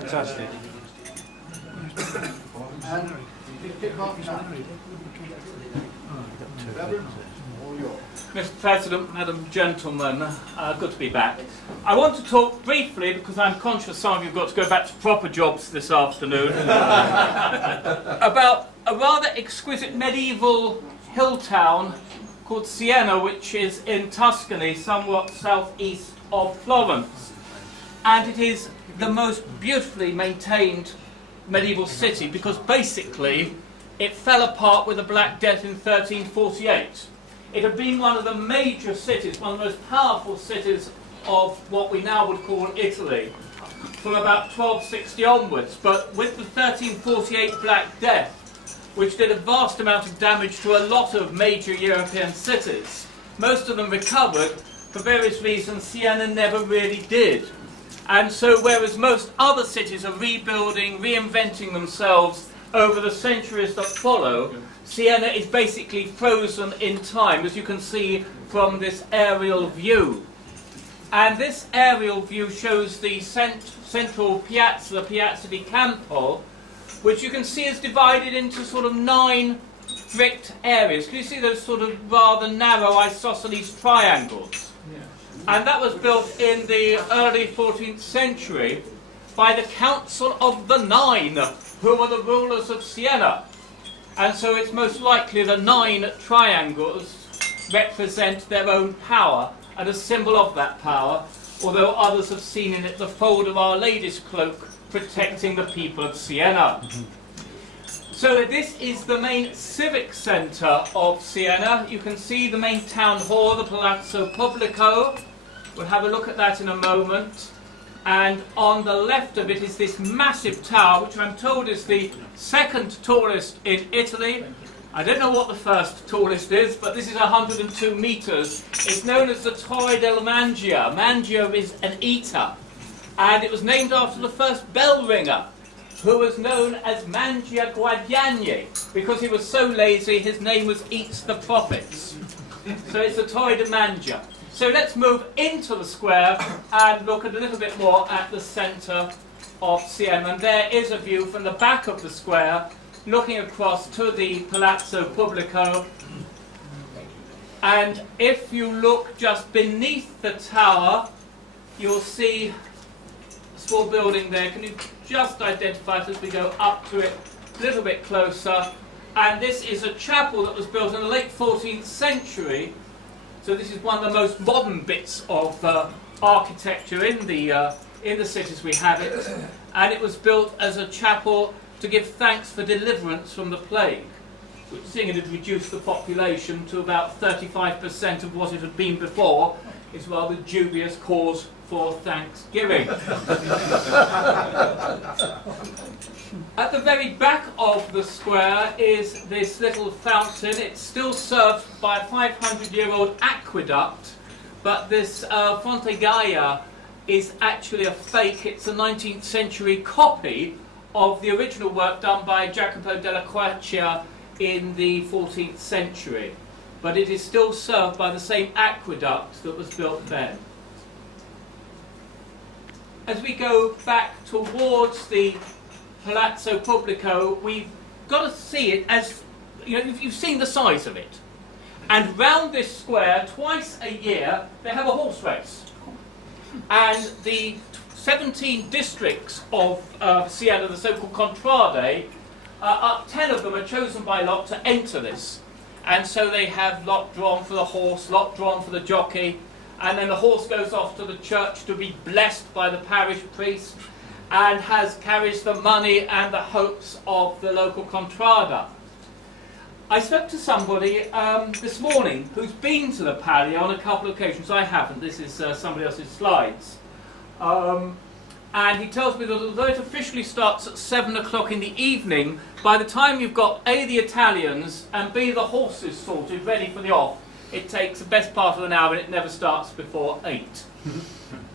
Fantastic. Mr. President, Madam Gentlemen, good to be back. I want to talk briefly, because I'm conscious some of you have got to go back to proper jobs this afternoon, about a rather exquisite medieval hill town called Siena, which is in Tuscany, somewhat southeast of Florence. And it is the most beautifully maintained medieval city, because basically it fell apart with the Black Death in 1348. It had been one of the major cities, one of the most powerful cities of what we now would call Italy, from about 1260 onwards. But with the 1348 Black Death, which did a vast amount of damage to a lot of major European cities, most of them recovered. For various reasons, Siena never really did. And so whereas most other cities are rebuilding, reinventing themselves over the centuries that follow, Siena is basically frozen in time, as you can see from this aerial view. And this aerial view shows the central piazza, the Piazza di Campo, which you can see is divided into sort of 9 bricked areas. Can you see those sort of rather narrow isosceles triangles? Yeah. And that was built in the early 14th century by the Council of the Nine, who were the rulers of Siena. And so it's most likely the 9 triangles represent their own power, and a symbol of that power, although others have seen in it the fold of Our Lady's cloak protecting the people of Siena. So this is the main civic centre of Siena. You can see the main town hall, the Palazzo Pubblico. We'll have a look at that in a moment. And on the left of it is this massive tower, which I'm told is the 2nd tallest in Italy. I don't know what the 1st tallest is, but this is 102 metres. It's known as the Torre del Mangia. Mangia is an eater. And it was named after the first bell ringer, who was known as Mangia Guadagni, because he was so lazy his name was Eats the Profits. So it's the Torre del Mangia. So let's move into the square and look at a little bit more at the centre of Siena. And there is a view from the back of the square, looking across to the Palazzo Pubblico. And if you look just beneath the tower, you'll see a small building there. Can you just identify it as we go up to it a little bit closer? And this is a chapel that was built in the late 14th century. So this is one of the most modern bits of architecture in the cities we have it. And it was built as a chapel to give thanks for deliverance from the plague, which, seeing it had reduced the population to about 35% of what it had been before, is rather dubious cause for thanksgiving. At the very back of the square is this little fountain. It's still served by a 500-year-old aqueduct, but this Fonte Gaia is actually a fake. It's a 19th century copy of the original work done by Jacopo della Quercia in the 14th century. But it is still served by the same aqueduct that was built then. As we go back towards the Palazzo Pubblico, we've got to see it as, you know, you've seen the size of it. And round this square, twice a year, they have a horse race. And the 17 districts of Siena, the so-called Contrade, 10 of them are chosen by lot to enter this. And so they have lot drawn for the horse, lot drawn for the jockey, and then the horse goes off to the church to be blessed by the parish priest, and carries the money and the hopes of the local contrada. I spoke to somebody this morning who's been to the Palio on a couple of occasions. I haven't. This is somebody else's slides. And he tells me that although it officially starts at 7 o'clock in the evening, by the time you've got A, the Italians, and B, the horses sorted, ready for the off, it takes the best part of an hour, and it never starts before 8.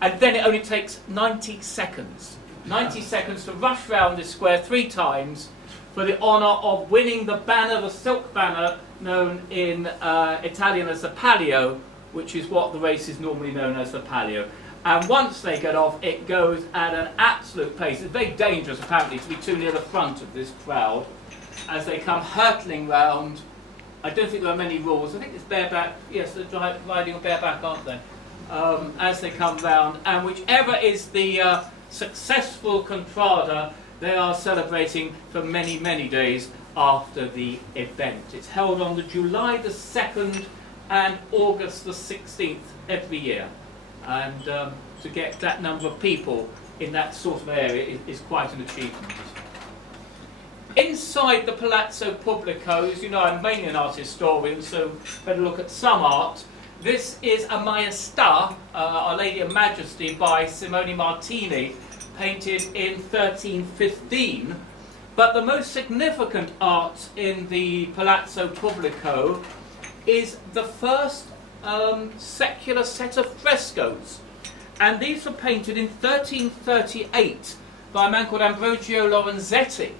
And then it only takes 90 seconds. 90 seconds to rush round this square 3 times for the honour of winning the banner, the silk banner, known in Italian as the Palio, which is what the race is normally known as, the Palio. And once they get off, it goes at an absolute pace. It's very dangerous, apparently, to be too near the front of this crowd as they come hurtling round. I don't think there are many rules. I think it's bareback. Yes, they're riding on bareback, aren't they? As they come round. And whichever is the successful contrada, they are celebrating for many, many days after the event. It's held on the July the 2nd and August the 16th every year. And to get that number of people in that sort of area is quite an achievement. Inside the Palazzo Pubblico, as you know, I'm mainly an art historian, so better look at some art. This is a Maestà, Our Lady of Majesty, by Simone Martini, painted in 1315. But the most significant art in the Palazzo Pubblico is the first secular set of frescoes. And these were painted in 1338 by a man called Ambrogio Lorenzetti.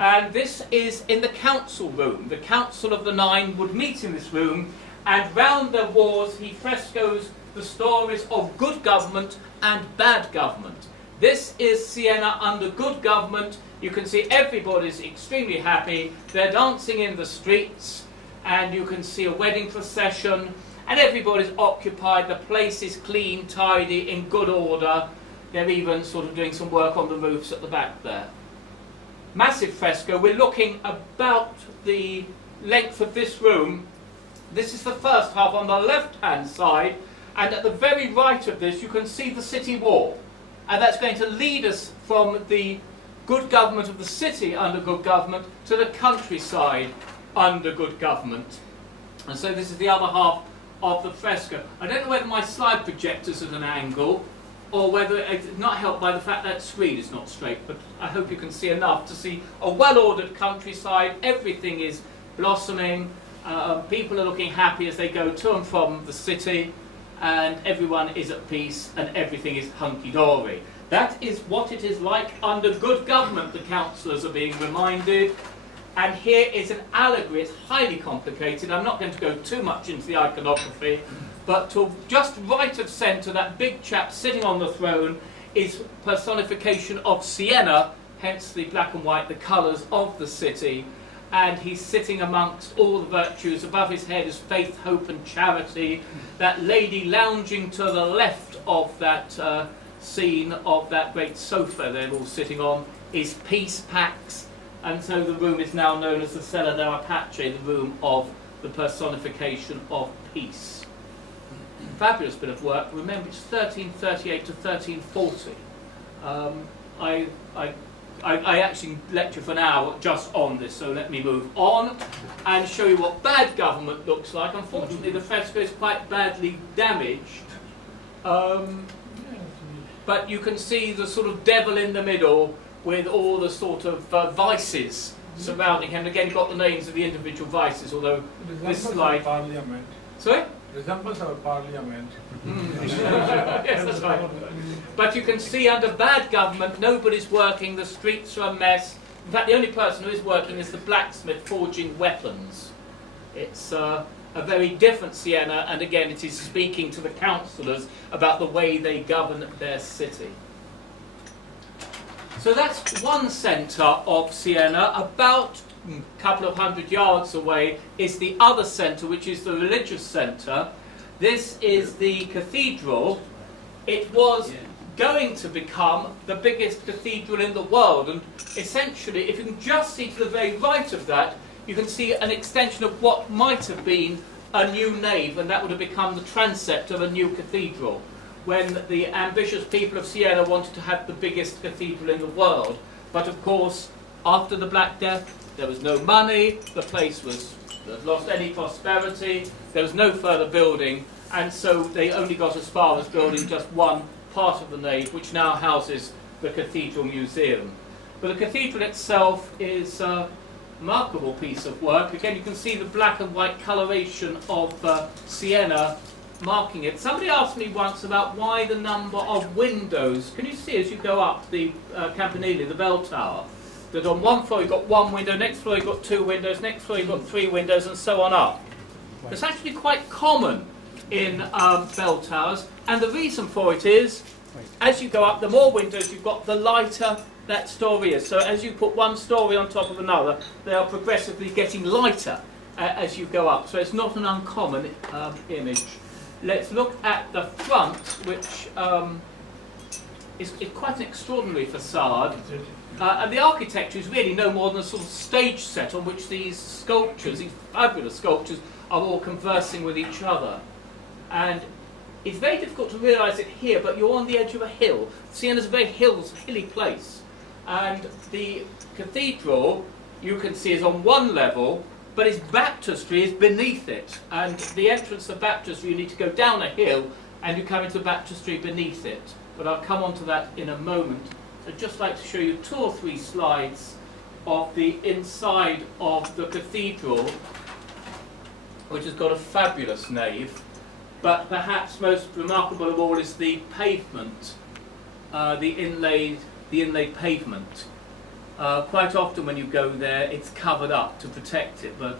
And this is in the council room. The Council of the Nine would meet in this room, and round their walls he frescoes the stories of good government and bad government. This is Siena under good government. You can see everybody's extremely happy. They're dancing in the streets, and you can see a wedding procession, and everybody's occupied. The place is clean, tidy, in good order. They're even sort of doing some work on the roofs at the back there. Massive fresco. We're looking about the length of this room. This is the first half on the left-hand side, and at the very right of this you can see the city wall. And that's going to lead us from the good government of the city under good government to the countryside under good government. And so this is the other half of the fresco. I don't know whether my slide projector's at an angle or whether it's not helped by the fact that screen is not straight, but I hope you can see enough to see a well-ordered countryside. Everything is blossoming. People are looking happy as they go to and from the city, and everyone is at peace and everything is hunky-dory. That is what it is like under good government, the councillors are being reminded. And here is an allegory. It's highly complicated. I'm not going to go too much into the iconography, but to just right of centre, that big chap sitting on the throne is personification of Siena, hence the black and white, the colours of the city. And he's sitting amongst all the virtues. Above his head is faith, hope and charity. That lady lounging to the left of that scene, of that great sofa they're all sitting on, is peace, pax. And so the room is now known as the Sala della Pace, the room of the personification of peace. Fabulous bit of work. Remember, it's 1338 to 1340. I actually lecture for an hour just on this, so let me move on and show you what bad government looks like. Unfortunately, the fresco is quite badly damaged, but you can see the sort of devil in the middle with all the sort of vices surrounding him. Again, you've got the names of the individual vices, although this slide... Parliament. Sorry? Resembles our parliament. Yes, that's right. But you can see under bad government, nobody's working, the streets are a mess. In fact, the only person who is working is the blacksmith forging weapons. It's a very different Siena, and again, it is speaking to the councillors about the way they govern their city. So that's one centre of Siena. About a couple of 100 yards away is the other centre, which is the religious centre. This is the cathedral. It was going to become the biggest cathedral in the world, and essentially, if you can just see to the very right of that, you can see an extension of what might have been a new nave, and that would have become the transept of a new cathedral, when the ambitious people of Siena wanted to have the biggest cathedral in the world. But of course, after the Black Death, there was no money, the place had lost any prosperity, there was no further building, and so they only got as far as building just one part of the nave, which now houses the Cathedral Museum. But the cathedral itself is a remarkable piece of work. Again, you can see the black and white coloration of Siena marking it. Somebody asked me once about why the number of windows. Can you see as you go up the Campanile, the bell tower, that on one floor you've got one window, next floor you've got two windows, next floor you've got three windows, and so on up. It's actually quite common in bell towers, and the reason for it is, as you go up, the more windows you've got, the lighter that story is. So as you put one story on top of another, they are progressively getting lighter as you go up. So it's not an uncommon image. Let's look at the front, which is quite an extraordinary facade. And the architecture is really no more than a sort of stage set on which these sculptures, these fabulous sculptures, are all conversing with each other. And it's very difficult to realise it here, but you're on the edge of a hill. Siena's a very hilly place. And the cathedral, you can see, is on one level, but its baptistry is beneath it. And the entrance to the baptistry, you need to go down a hill, and you come into the baptistry beneath it. But I'll come on to that in a moment. I'd just like to show you 2 or 3 slides of the inside of the cathedral, which has got a fabulous nave. But perhaps most remarkable of all is the pavement, the inlaid pavement. Quite often when you go there, it's covered up to protect it, but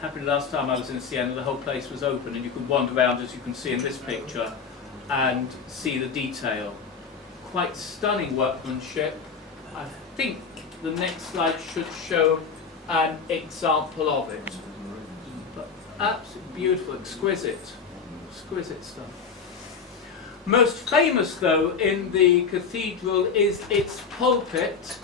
happily last time I was in Siena, the whole place was open and you could wander around, as you can see in this picture, and see the detail. Quite stunning workmanship. I think the next slide should show an example of it. But absolutely beautiful, exquisite stuff. Most famous, though, in the cathedral is its pulpit,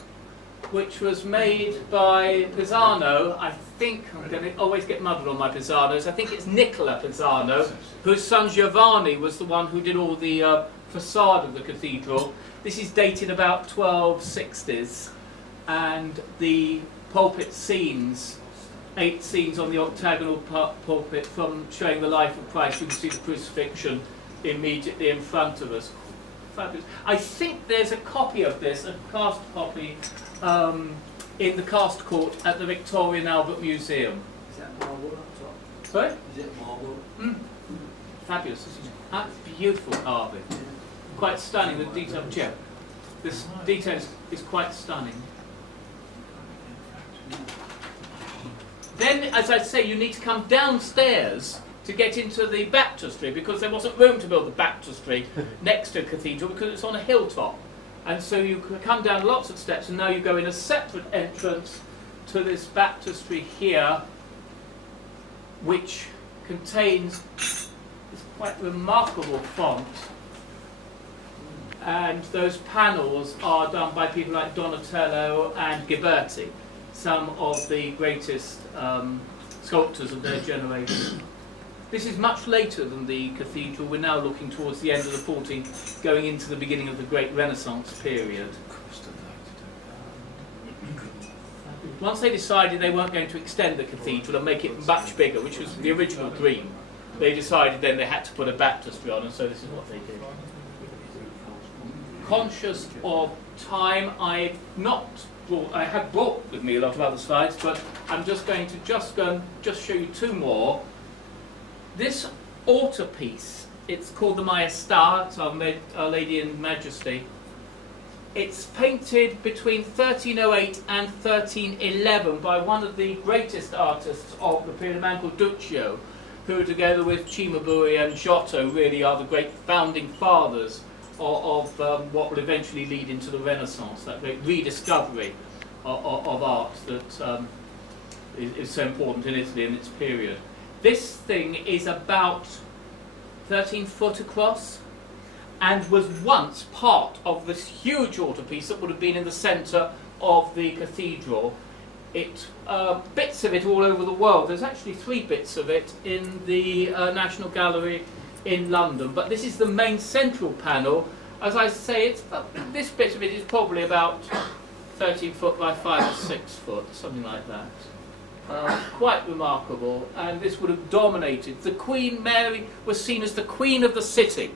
which was made by Pisano. I think, I'm going to always get muddled on my Pisanos, I think it's Nicola Pisano, whose son Giovanni was the one who did all the facade of the cathedral. This is dated about 1260s, and the pulpit scenes, 8 scenes on the octagonal pulpit from showing the life of Christ. You can see the crucifixion immediately in front of us. Fabulous. I think there's a copy of this, a cast copy, in the cast court at the Victoria and Albert Museum. Is that marble up top? Sorry? Is it marble? Fabulous, isn't it? That's beautiful carving. Quite stunning, the detail. Yeah. This detail is quite stunning. Then, as I say, you need to come downstairs to get into the baptistry, because there wasn't room to build the baptistry next to the cathedral because it's on a hilltop. And so you could come down lots of steps, and now you go in a separate entrance to this baptistry here, which contains this quite remarkable font. And those panels are done by people like Donatello and Ghiberti, some of the greatest sculptors of their generation. This is much later than the cathedral. We're now looking towards the end of the 14th, going into the beginning of the Great Renaissance period. Once they decided they weren't going to extend the cathedral and make it much bigger, which was the original dream, they decided then they had to put a baptistry on, and so this is what they did. Conscious of time, I have brought with me a lot of other slides, but I'm just going to just show you 2 more. This altarpiece, it's called the Maestà, it's Our Lady in Majesty. It's painted between 1308 and 1311 by one of the greatest artists of the period, a man called Duccio, who together with Cimabue and Giotto really are the great founding fathers of what will eventually lead into the Renaissance, that great rediscovery of art that is so important in Italy in its period. This thing is about 13 foot across and was once part of this huge altarpiece that would have been in the centre of the cathedral. Bits of it all over the world. There's actually 3 bits of it in the National Gallery in London, but this is the main central panel. As I say, this bit of it is probably about 13 foot by 5 or 6 foot, something like that. Quite remarkable, and this would have dominated. The Queen Mary was seen as the queen of the city,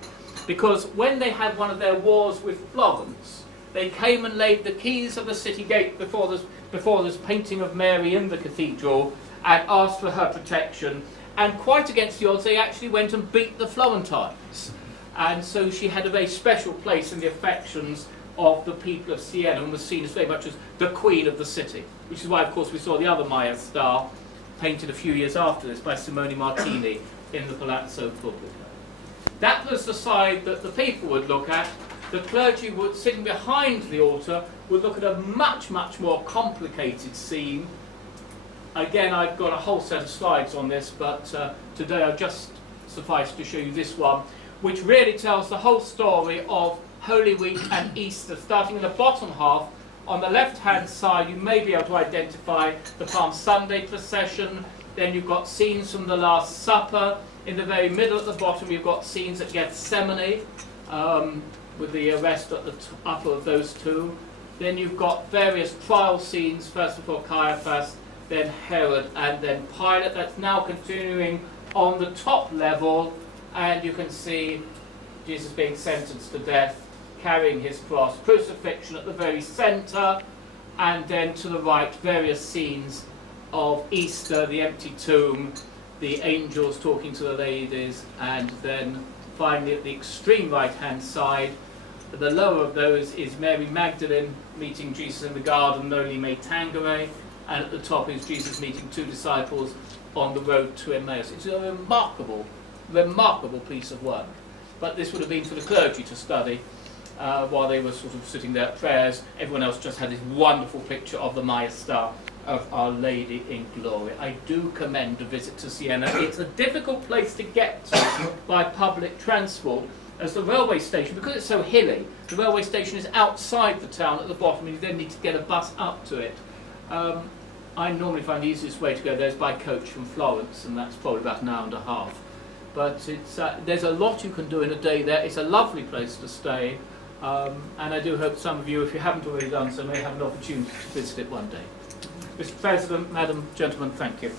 because when they had one of their wars with Florence, they came and laid the keys of the city gate before this painting of Mary in the cathedral and asked for her protection. And quite against the odds, they actually went and beat the Florentines. And so she had a very special place in the affections of the people of Siena and was seen as very much as the queen of the city. Which is why, of course, we saw the other Maestà painted a few years after this by Simone Martini, in the Palazzo Pubblico. That was the side that the people would look at. The clergy would, sitting behind the altar, would look at a much, much more complicated scene. Again, I've got a whole set of slides on this, but today I'll just suffice to show you this one, which really tells the whole story of Holy Week and Easter, starting in the bottom half. On the left-hand side, you may be able to identify the Palm Sunday procession. Then you've got scenes from the Last Supper. In the very middle at the bottom, you've got scenes at Gethsemane, with the arrest at the upper of those two. Then you've got various trial scenes, first before Caiaphas, then Herod, and then Pilate. That's now continuing on the top level, and you can see Jesus being sentenced to death, carrying his cross, crucifixion at the very centre, and then to the right, various scenes of Easter, the empty tomb, the angels talking to the ladies, and then finally at the extreme right-hand side, the lower of those is Mary Magdalene meeting Jesus in the garden, Noli Me Tangere, and at the top is Jesus meeting two disciples on the road to Emmaus. It's a remarkable, remarkable piece of work. But this would have been for the clergy to study while they were sort of sitting there at prayers. Everyone else just had this wonderful picture of the Maestà, of Our Lady in Glory. I do commend a visit to Siena. It's a difficult place to get to by public transport, as the railway station, because it's so hilly, the railway station is outside the town at the bottom, and you then need to get a bus up to it. I normally find the easiest way to go there is by coach from Florence, and that's probably about an hour and a half. But it's, there's a lot you can do in a day there. It's a lovely place to stay, and I do hope some of you, if you haven't already done so, may have an opportunity to visit it one day. Mr. President, Madam, Gentlemen, thank you.